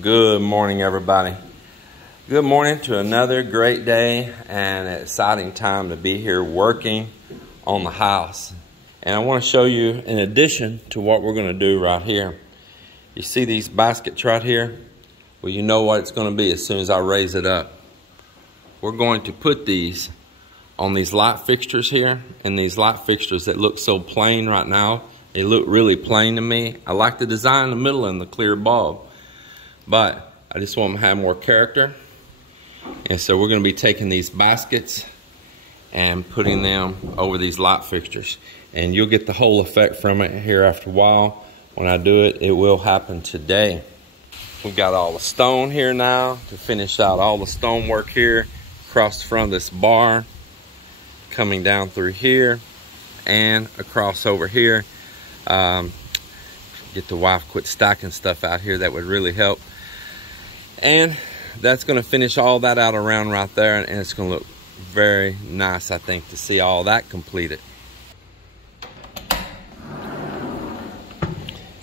Good morning, everybody. Good morning to another great day and an exciting time to be here working on the house. And I want to show you, in addition to what we're going to do right here, you see these baskets right here? Well, you know what it's going to be as soon as I raise it up. We're going to put these on these light fixtures here, and these light fixtures that look so plain right now, they look really plain to me. I like the design in the middle and the clear bulb, but I just want them to have more character. And so we're going to be taking these baskets and putting them over these light fixtures. And you'll get the whole effect from it here after a while. When I do it, it will happen today. We've got all the stone here now to finish out all the stone work here across the front of this bar, coming down through here and across over here. Get the wife quit stacking stuff out here. That would really help. And that's going to finish all that out around right there, and it's going to look very nice, I think, to see all that completed.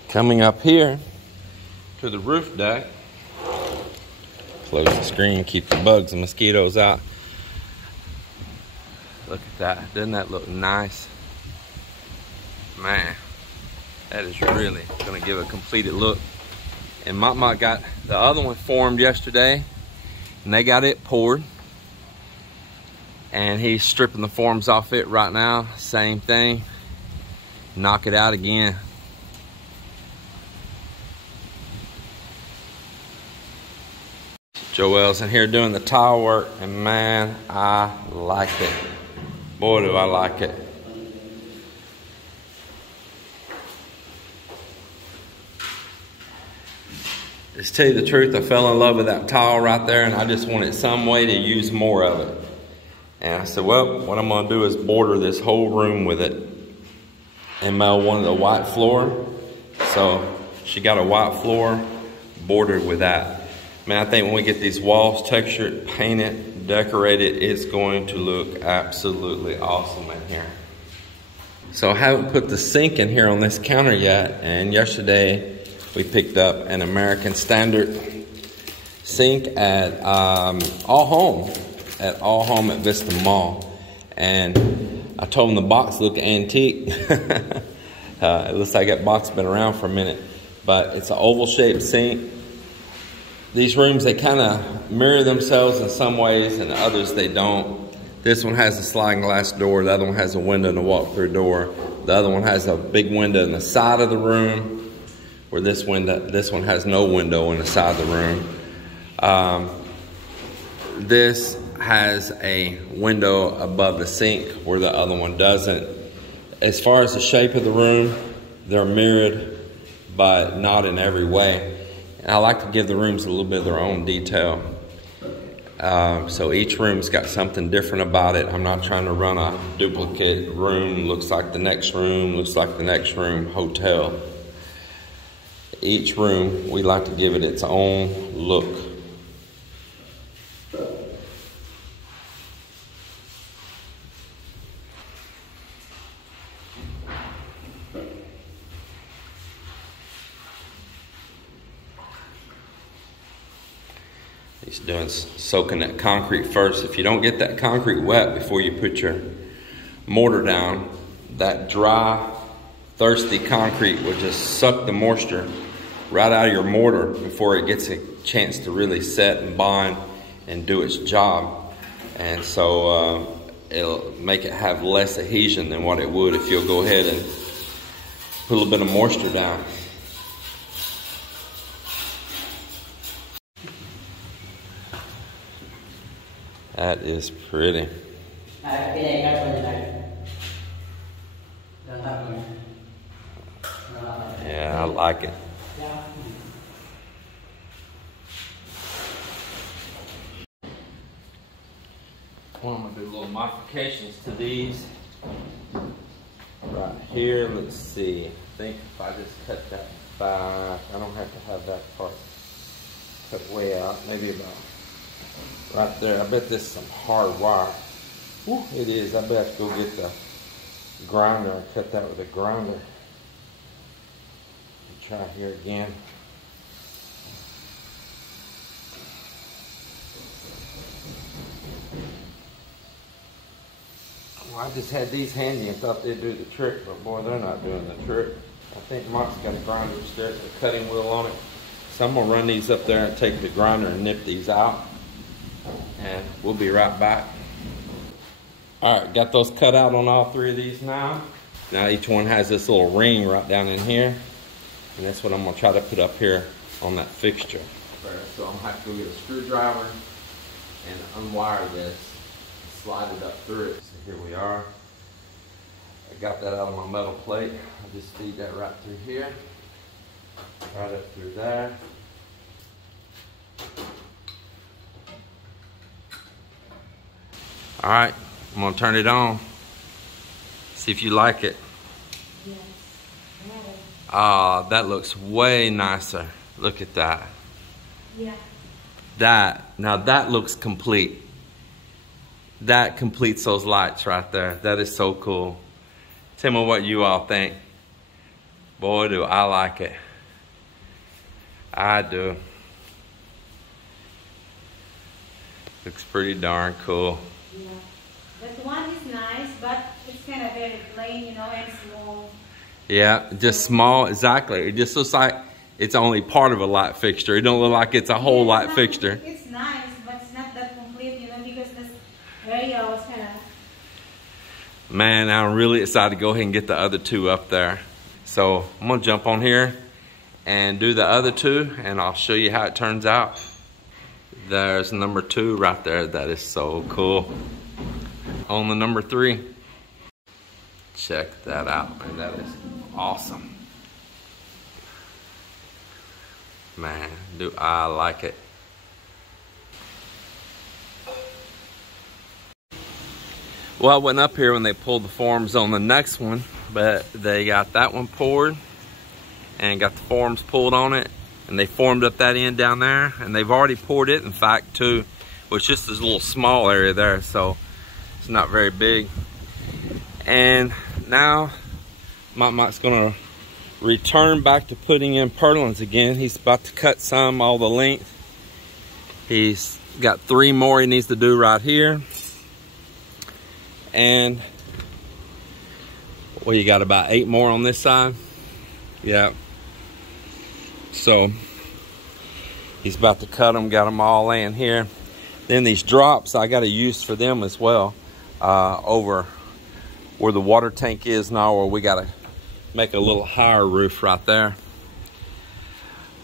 Coming up here to the roof deck. Close the screen, keep the bugs and mosquitoes out. Look at that. Doesn't that look nice? Man, that is really going to give a completed look. And Mama got the other one formed yesterday, and they got it poured. And he's stripping the forms off it right now. Same thing. Knock it out again. Joel's in here doing the tile work, and man, I like it. Boy, do I like it. Just tell you the truth, I fell in love with that tile right there, and I just wanted some way to use more of it. And I said, well, what I'm going to do is border this whole room with it and one of the white floor. So she got a white floor bordered with that. Man, I think when we get these walls textured, painted, decorated, it's going to look absolutely awesome in here. So I haven't put the sink in here on this counter yet, and yesterday we picked up an American Standard sink at All Home at Vista Mall. And I told them the box looked antique. It looks like that box has been around for a minute, but it's an oval shaped sink. These rooms, they kind of mirror themselves in some ways, and others they don't. This one has a sliding glass door. The other one has a window and a walk-through door. The other one has a big window in the side of the room, where this one has no window in the side of the room. This has a window above the sink where the other one doesn't. As far as the shape of the room, they're mirrored, but not in every way. And I like to give the rooms a little bit of their own detail. So each room's got something different about it. I'm not trying to run a duplicate room, looks like the next room, looks like the next room, hotel. Each room, we like to give it its own look. He's doing soaking that concrete first. If you don't get that concrete wet before you put your mortar down, that dry, thirsty concrete will just suck the moisture right out of your mortar before it gets a chance to really set and bond and do its job. And so it'll make it have less adhesion than what it would if you'll go ahead and put a little bit of moisture down. That is pretty. Yeah, I like it. Well, I'm going to do little modifications to these. Right here, let's see. I think if I just cut that back, I don't have to have that part cut way out. Maybe about right there. I bet this is some hard wire. Woo, it is. I bet I have to go get the grinder and cut that with a grinder. Try here again. I just had these handy and thought they'd do the trick, but boy, they're not doing the trick. I think Mike's got a grinder upstairs with a cutting wheel on it. So I'm gonna run these up there and take the grinder and nip these out. And we'll be right back. All right, got those cut out on all three of these now. Now each one has this little ring right down in here. And that's what I'm gonna try to put up here on that fixture. So I'm gonna have to go get a screwdriver and unwire this, and slide it up through it. So here we are. I got that out of my metal plate. I'll just feed that right through here, right up through there. All right, I'm gonna turn it on. See if you like it. Yes. Ah, that looks way nicer. Look at that. Yeah. Now that looks complete. That completes those lights right there. That is so cool. Tell me what you all think. Boy, do I like it. I do. Looks pretty darn cool. Yeah. That one is nice, but it's kind of very plain, you know, and small. Yeah, just small, exactly. It just looks like it's only part of a light fixture. It don't look like it's a whole light fixture. It's nice, but it's not that complete, you know, because this area was kind of... Man, I'm really excited to go ahead and get the other two up there. So I'm gonna jump on here and do the other two, and I'll show you how it turns out. There's number 2 right there. That is so cool. On the number 3. Check that out, man. That is awesome. Man, do I like it. Well, I went up here when they pulled the forms on the next one, but they got that one poured and got the forms pulled on it, and they formed up that end down there, and they've already poured it, in fact, too, which just this little small area there, so it's not very big. And now Mike's gonna return back to putting in purlins again. He's about to cut some all the length. He's got 3 more he needs to do right here. And well, you got about 8 more on this side. Yeah. So he's about to cut them, got them all laying here. Then these drops, I got a use for them as well. Over where the water tank is now, where we got to make a little higher roof right there.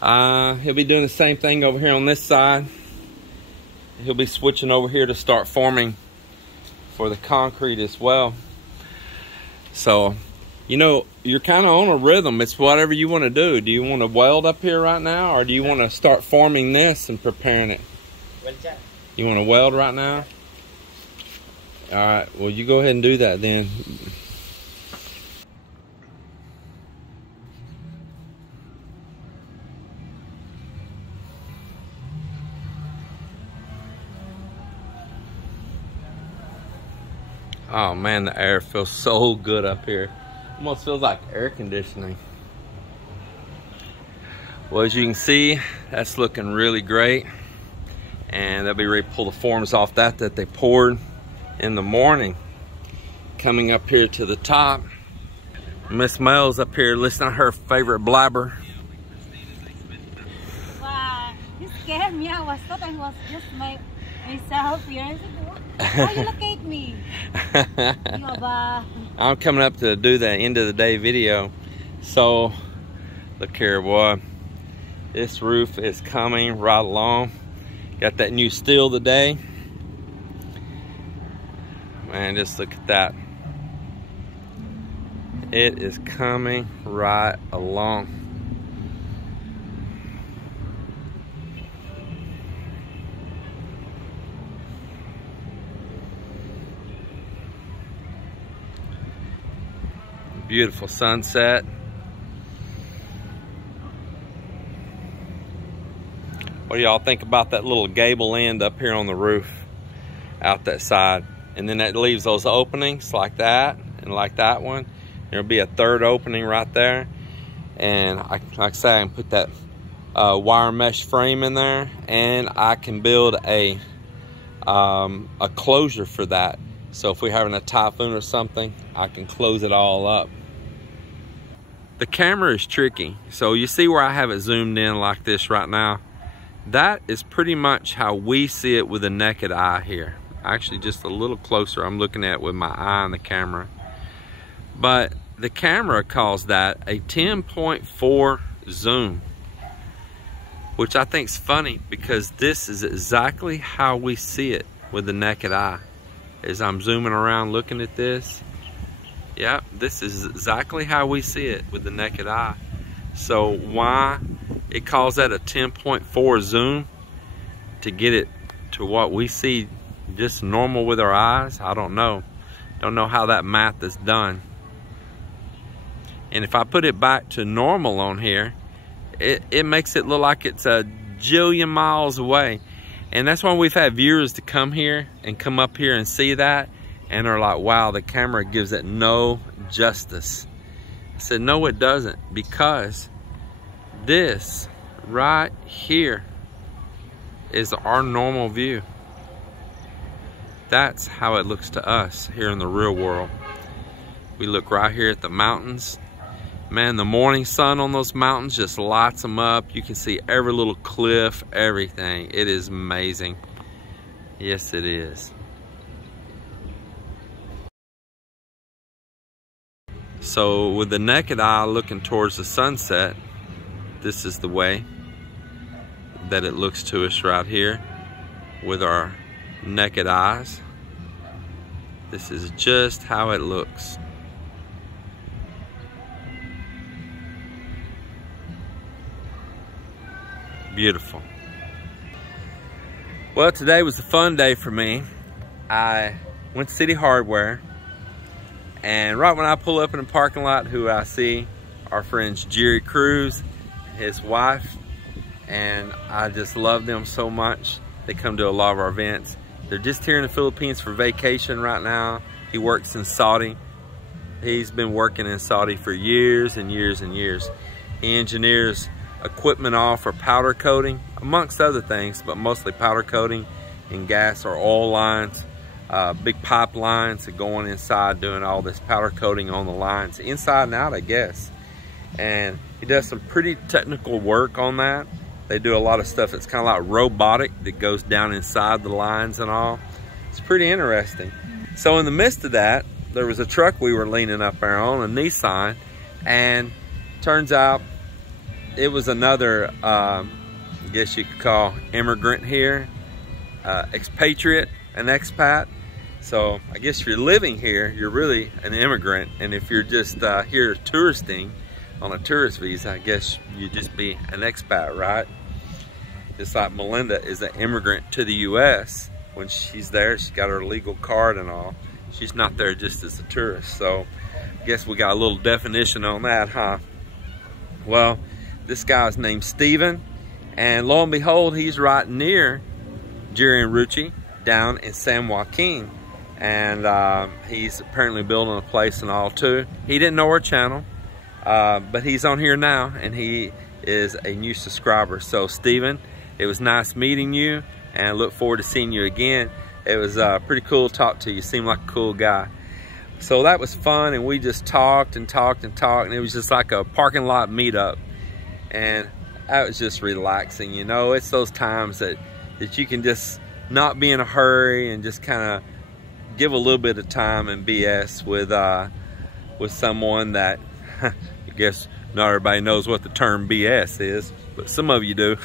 He'll be doing the same thing over here on this side. He'll be switching over here to start forming for the concrete as well. So, you know, you're kind of on a rhythm. It's whatever you want to do. Do you want to weld up here right now, or do you want to start forming this and preparing it? You want to weld right now? All right, well, you go ahead and do that then. Oh man, the air feels so good up here. Almost feels like air conditioning. Well, as you can see, that's looking really great. And they'll be ready to pull the forms off that they poured in the morning. Coming up here to the top, Miss Mel's up here listening to her favorite blabber. Wow, you scared me. I thought I was just myself years ago. How you locate me? I'm coming up to do the end of the day video. So, look here, boy. This roof is coming right along. Got that new steel today. Man, just look at that. It is coming right along. Beautiful sunset. What do y'all think about that little gable end up here on the roof out that side? And then that leaves those openings like that and like that one. There'll be a third opening right there. And like I say, I can put that wire mesh frame in there, and I can build a closure for that. So if we're having a typhoon or something, I can close it all up. The camera is tricky. So you see where I have it zoomed in like this right now? That is pretty much how we see it with the naked eye here. Actually, just a little closer, I'm looking at it with my eye on the camera. But the camera calls that a 10.4 zoom, which I think is funny because this is exactly how we see it with the naked eye. As I'm zooming around looking at this, yeah, this is exactly how we see it with the naked eye. So why it calls that a 10.4 zoom, to get it to what we see just normal with our eyes, I don't know. Don't know how that math is done. And if I put it back to normal on here, it makes it look like it's a jillion miles away. And that's why we've had viewers to come here and come up here and see that, and are like, wow, the camera gives it no justice. I said, no, it doesn't, because this right here is our normal view. That's how it looks to us here in the real world. We look right here at the mountains. Man, the morning sun on those mountains just lights them up. You can see every little cliff, everything. It is amazing. Yes, it is. So with the naked eye looking towards the sunset, this is the way that it looks to us right here with our naked eyes. This is just how it looks. Beautiful. Well, today was a fun day for me. I went to Citi Hardware, and right when I pull up in the parking lot, who I see, our friends Jerry Cruz, his wife, and I just love them so much. They come to a lot of our events. They're just here in the Philippines for vacation right now. He works in Saudi. He's been working in Saudi for years and years and years. He engineers equipment all for powder coating, amongst other things, but mostly powder coating and gas or oil lines, big pipelines that go on inside, doing all this powder coating on the lines, inside and out, I guess. And he does some pretty technical work on that. They do a lot of stuff that's kind of like robotic that goes down inside the lines and all. It's pretty interesting. So in the midst of that, there was a truck we were leaning up there on, a Nissan, and turns out it was another, I guess you could call immigrant here, expatriate, an expat. So I guess if you're living here, you're really an immigrant. And if you're just here touristing on a tourist visa, I guess you'd just be an expat, right? Just like Melinda is an immigrant to the US. When she's there, she's got her legal card and all. She's not there just as a tourist. So I guess we got a little definition on that, huh? Well, this guy's named Steven, and lo and behold, he's right near Jerry and Ruchi down in San Joaquin. And he's apparently building a place and all too. He didn't know our channel, but he's on here now, and he is a new subscriber. So Steven, it was nice meeting you, and I look forward to seeing you again. It was pretty cool to talk to you. You seem like a cool guy. So that was fun, and we just talked and talked and talked, and it was just like a parking lot meetup. And that was just relaxing, you know. It's those times that you can just not be in a hurry and just kind of give a little bit of time and BS with someone that I guess not everybody knows what the term BS is, but some of you do.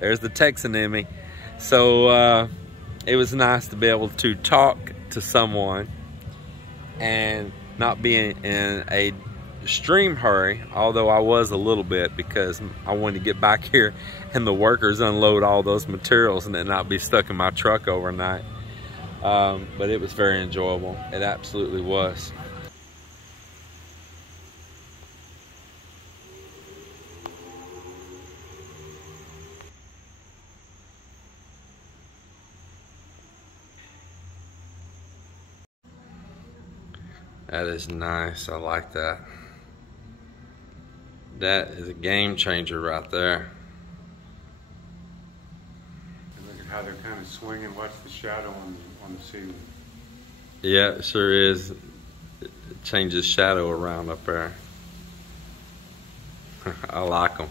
There's the Texan in me. So it was nice to be able to talk to someone and not be in a extreme hurry, although I was a little bit, because I wanted to get back here and the workers unload all those materials and then not be stuck in my truck overnight. But it was very enjoyable. It absolutely was. That is nice. I like that. That is a game changer right there. how they're kind of swinging. Watch the shadow on the ceiling. Yeah, it sure is. It changes shadow around up there. I like them.